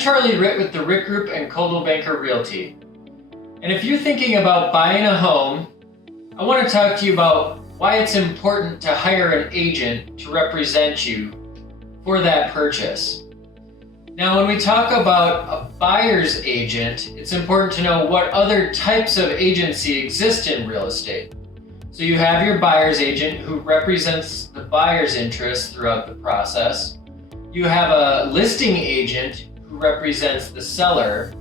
Charlie Ritt with the Ritt Group and Coldwell Banker Realty. And if you're thinking about buying a home, I want to talk to you about why it's important to hire an agent to represent you for that purchase. Now, when we talk about a buyer's agent, it's important to know what other types of agency exist in real estate. So you have your buyer's agent who represents the buyer's interests throughout the process. You have a listing agent who represents the seller.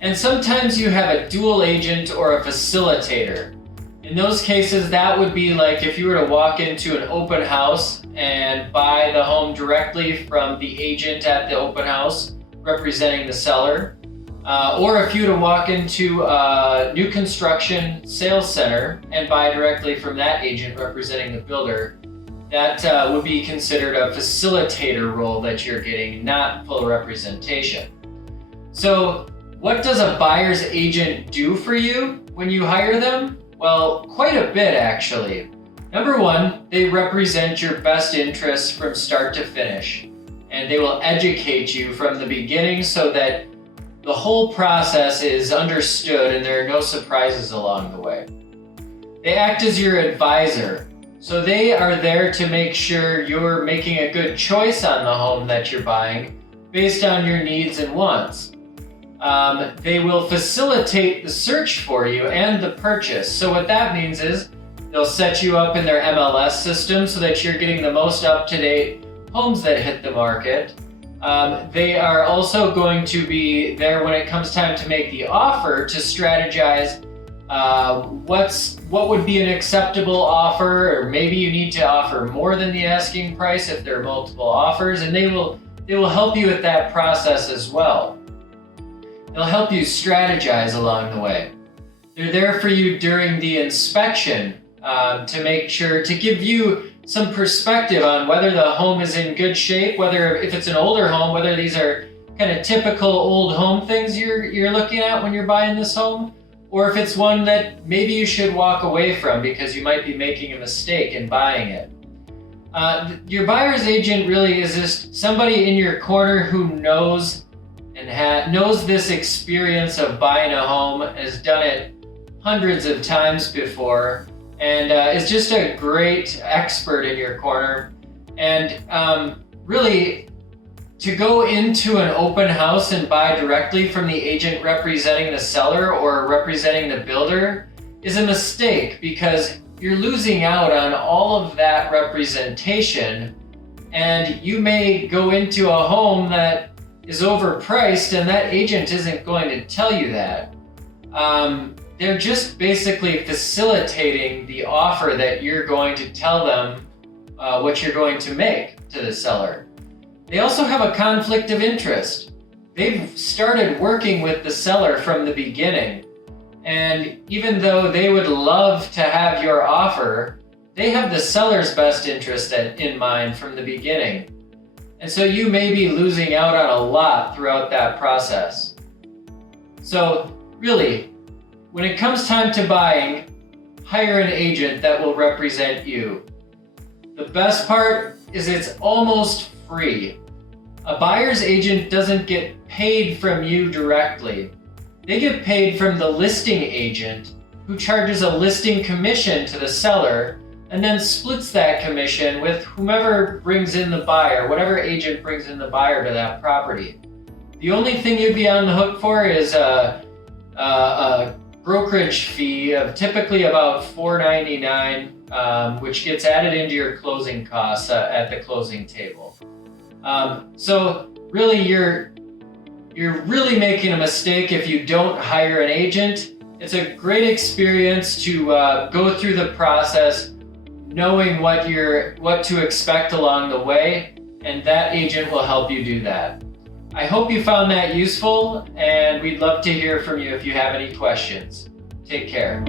And sometimes you have a dual agent or a facilitator. In those cases, that would be like if you were to walk into an open house and buy the home directly from the agent at the open house representing the seller. Or if you were to walk into a new construction sales center and buy directly from that agent representing the builder, that would be considered a facilitator role that you're getting, not full representation. So what does a buyer's agent do for you when you hire them? Well, quite a bit actually. Number one, they represent your best interests from start to finish, and they will educate you from the beginning so that the whole process is understood and there are no surprises along the way. They act as your advisor, so they are there to make sure you're making a good choice on the home that you're buying based on your needs and wants. They will facilitate the search for you and the purchase. So what that means is they'll set you up in their MLS system so that you're getting the most up-to-date homes that hit the market. They are also going to be there when it comes time to make the offer to strategize what would be an acceptable offer, or maybe you need to offer more than the asking price if there are multiple offers, and they will help you with that process as well. They'll help you strategize along the way. They're there for you during the inspection to make sure to give you some perspective on whether the home is in good shape, whether if it's an older home, whether these are kind of typical old home things you're looking at when you're buying this home, or if it's one that maybe you should walk away from because you might be making a mistake in buying it. Your buyer's agent really is just somebody in your corner who knows and knows this experience of buying a home, has done it hundreds of times before, and is just a great expert in your corner. And really, to go into an open house and buy directly from the agent representing the seller or representing the builder is a mistake, because you're losing out on all of that representation, and you may go into a home that is overpriced and that agent isn't going to tell you that. They're just basically facilitating the offer that you're going to tell them what you're going to make to the seller. They also have a conflict of interest. They've started working with the seller from the beginning, and even though they would love to have your offer, they have the seller's best interest in mind from the beginning. And so you may be losing out on a lot throughout that process. So really, when it comes time to buying, hire an agent that will represent you. The best part is it's almost free. A buyer's agent doesn't get paid from you directly. They get paid from the listing agent, who charges a listing commission to the seller and then splits that commission with whomever brings in the buyer, whatever agent brings in the buyer to that property. The only thing you'd be on the hook for is a brokerage fee of typically about $4.99, which gets added into your closing costs at the closing table. So really, you're really making a mistake if you don't hire an agent. It's a great experience to go through the process, knowing what to expect along the way, and that agent will help you do that. I hope you found that useful, and we'd love to hear from you if you have any questions. Take care.